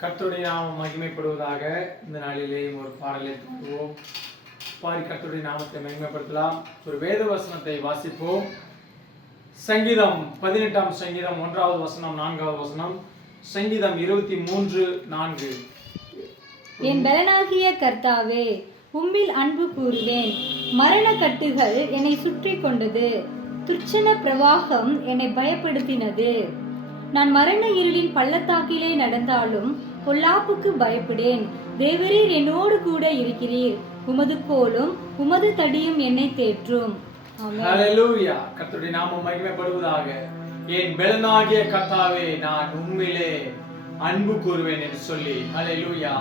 கர்த்தருடைய நாமம் மகிமைப்படுவதாக இந்த நாளிலேயும் ஒரு பாடலை பாடுவோம் பாடி கர்த்தருடைய நாமத்தை மகிமைப்படுத்தலாம். ஒரு வேத வசனத்தை வாசிப்போம். சங்கீதம் பதினெட்டாம் சங்கீதம் ஒன்றாவது வசனம் நான்காவது வசனம். சங்கீதம் இருபத்தி மூன்று நான்கு. என் பலனாகிய கர்த்தாவே உம்மில் அன்பு கூறுவேன் மரண கட்டுகள் என்னை சுற்றி கொண்டது. துர்ச்சன பிரவாகம் என்னை பயப்படுத்தினது. நான் மரண இருளின் பள்ளத்தாக்கிலே நடந்தாலும் பொல்லாப்புக்கு பயப்படேன். தேவரீர் என்னோடு கூட இருக்கிறீர். உமது கோலும் உமது தடியும் என்னை தேற்றும். ஆமென். கர்த்தருடைய நாமம் மகிமைப்படுவதாக. என் பெலனாகிய கர்த்தாவே நான் உம்மிலே அன்பு கூறுவேன் என்று சொல்லி ஹalleluya.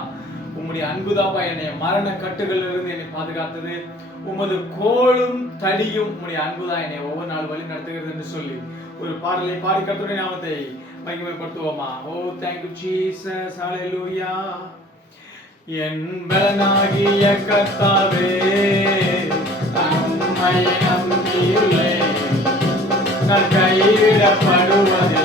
உம்முடைய அன்புதாப்பா என்னை மரண கட்டுகளிலிருந்து என்னை பாதுகாத்தது. உமது கோலும் தடியும் உம்முடைய அன்புதான் என்னை ஒவ்வொரு நாள் வழி நடத்துகிறது என்று சொல்லி ஒரு பாடலை பாடி கத்துடைய நாமத்தை மகிமைப்படுத்துவோமா? ஓ தேங்க்யூ ஜீசஸ் ஹalleluya என் பலனாகிய கர்த்தாவே நம்மை நம்பியுள்ளேன். நான் கைவிடப்படுவதில்லை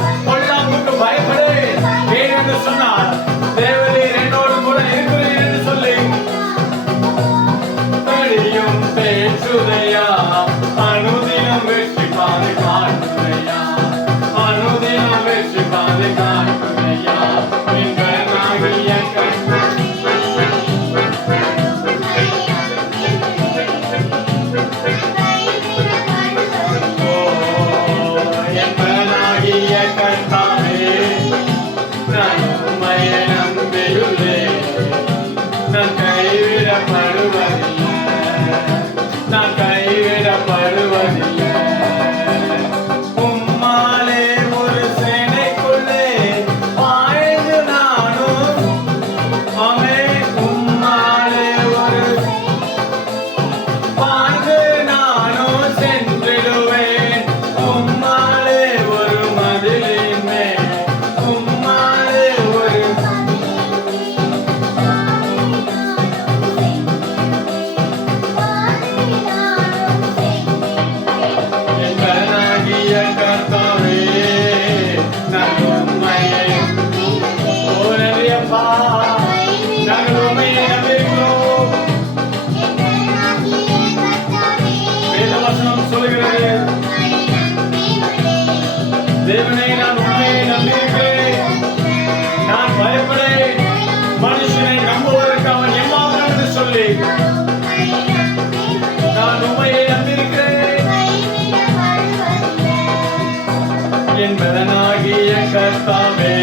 என்பதனாகிய கர்த்தாவே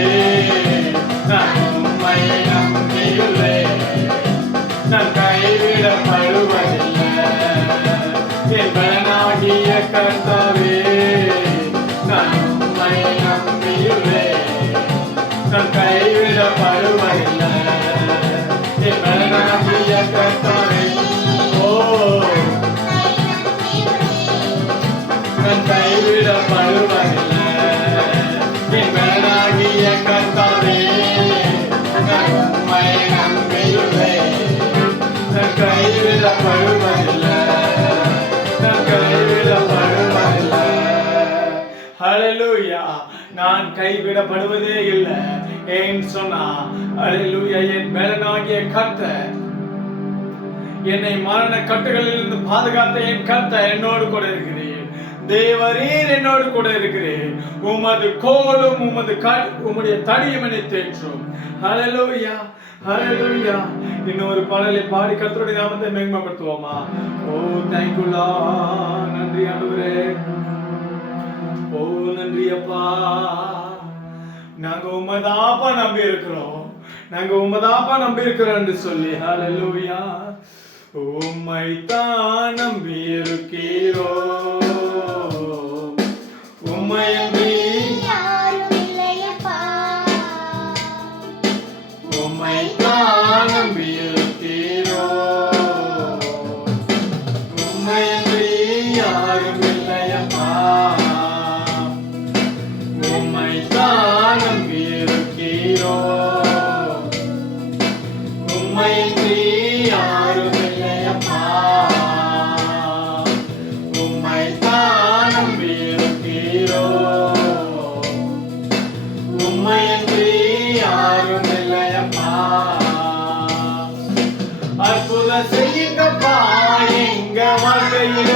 நான் உம்மையை நம்பியுள்ளேன் நான் கைவிடப்படுவதில்லை என்பதனாகிய கர்த்தாவே நான் உம்மையை நம்பியுள்ளேன் நான் கைவிடப்படுவதில்லை என்பதனாகிய கர்த்தாவே ஓ நான் கைவிடப்படுவதே இல்லை. ஏன் சொன்னா ஹalleluya என் மேலனாகிய கத்த என்னை மரண கட்டுகளில் இருந்து பாதுகாத்த என் கர்த்தர் என்னோடு கூட இருக்கிறேன் தேவரீர் என்னோடு கூட இருக்கிறேன் உமது கோலும் உமது உம்முடைய தடியும் என்னை தேற்றும். ஹalleluya ஹalleluya இன்னொரு பாடலை பாடி கத்தருடைய நாமத்தை மேன்மைப்படுத்துவோமா ஓ தேங்க் நன்றி அனுவரே ஓ நன்றி அப்பா. நாங்க உமதாப்பா நம்பி இருக்கிறோம் நாங்க உமதாப்பா நம்பி இருக்கிறோம் சொல்லி ஹalleluya உம்மை தான் நம்பி தான் நம்பி இருக்கிறோ. உம்மையின்றி யாரும் இல்லையப்பா உம்மை தான் நம்பி இருக்கிறோ உம்மையின்றி யாரும் இல்லையப்பா அற்புத செய்யுங்கப்பா எங்க வாழ்க்கையில.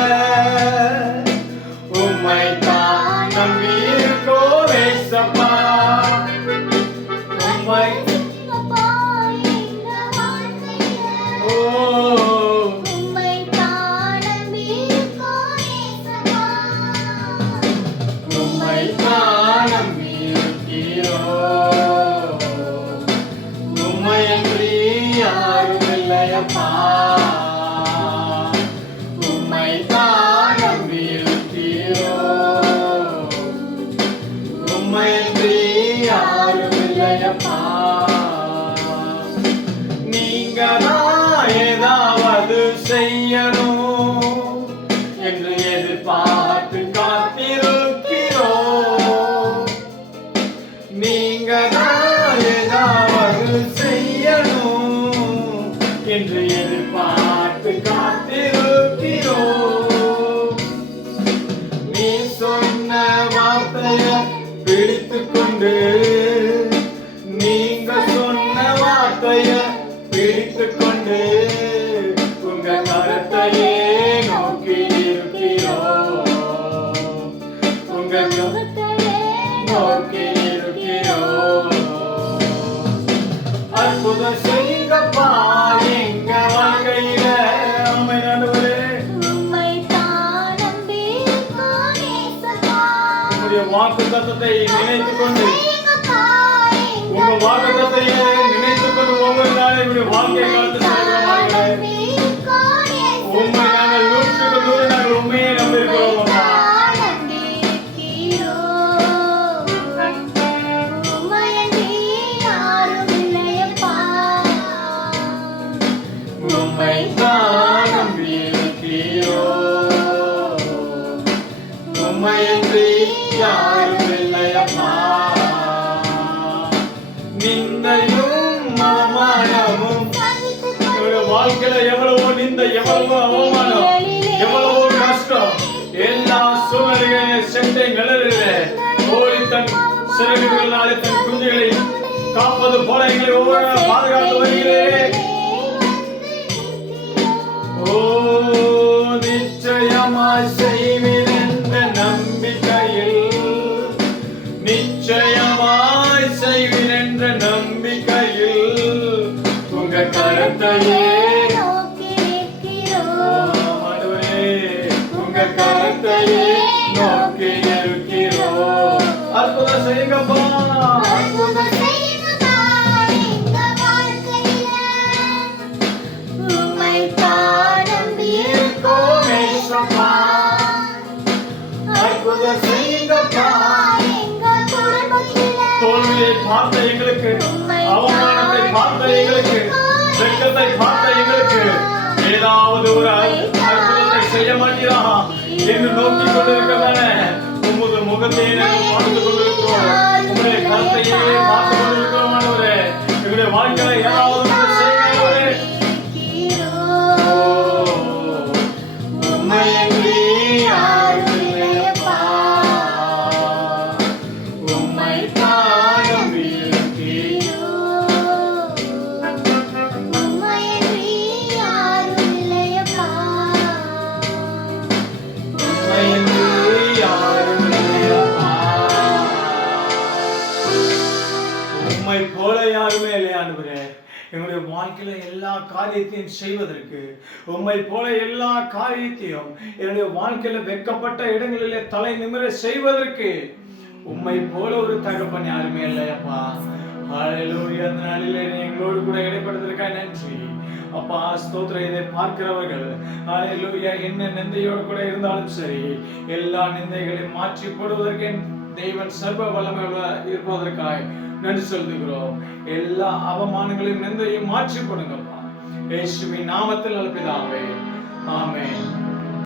உம்மையன்றி யாரும் இல்லையப்பா நிந்தையும் அவமானமும் வாழ்க்கையில எவ்வளவோ நிந்த எவ்வளவோ அவமானம் எவ்வளவோ கஷ்டம் எல்லா சூழ்நிலைகளிலும் செட்டை நிழலில கோழி தன் சிறகுகளாலே தன் குஞ்சுகளை காப்பது போல எங்களை ஒவ்வொரு கருத்தையே நோக்கி இருக்கிறோம் அற்புதம் செய்யுங்கப்பா. இருக்கோம். ஏசப்பா அற்புதம் செய்யுங்கப்பா. தோல்வியை பார்த்த எங்களுக்கு அவமானத்தை பார்த்த எங்களுக்கு வெட்கத்தை பார்த்த எங்களுக்கு ஏதாவது ஒரு செய்ய மாட்டீரா என்று நோக்கி கொண்டிருக்கிறதான உமது முகத்தையே நாங்கள் பார்த்து கொண்டிருக்கிறோம். உங்களுடைய கருத்தையே பார்த்து கொண்டிருக்கிறோம் எங்களுடைய வாழ்க்கையில ஏதாவது எங்களுடைய வாழ்க்கையில எல்லா காரியத்தையும் செய்வதற்கு உம்மை போல எல்லா காரியத்தையும் என்னுடைய வாழ்க்கையில வெக்கப்பட்ட இடங்களிலே தலை நிமிர செய்வதற்கு உம்மை போல ஒரு தகப்பன் யாருமே இல்லையப்பா. அந்த நாளிலே எங்களோடு கூட இடைப்படுவதற்காக நன்றி. அப்பா ஸ்தோத்திரம். இதை பார்க்கிறவர்கள் ஹalleluya என்ன நிந்தையோடு கூட இருந்தாலும் சரி எல்லா நிந்தைகளையும் மாற்றி போடுவதற்கு தெய்வன் சர்வ வல்லமை இருப்பதற்காக இருப்பதற்காய் நன்றி சொல்லுகிறோம். எல்லா அவமானங்களையும் நிந்தையும் மாற்றி கொடுங்கப்பா இயேசுவின் நாமத்தில் அனுப்பிதாவே ஆமே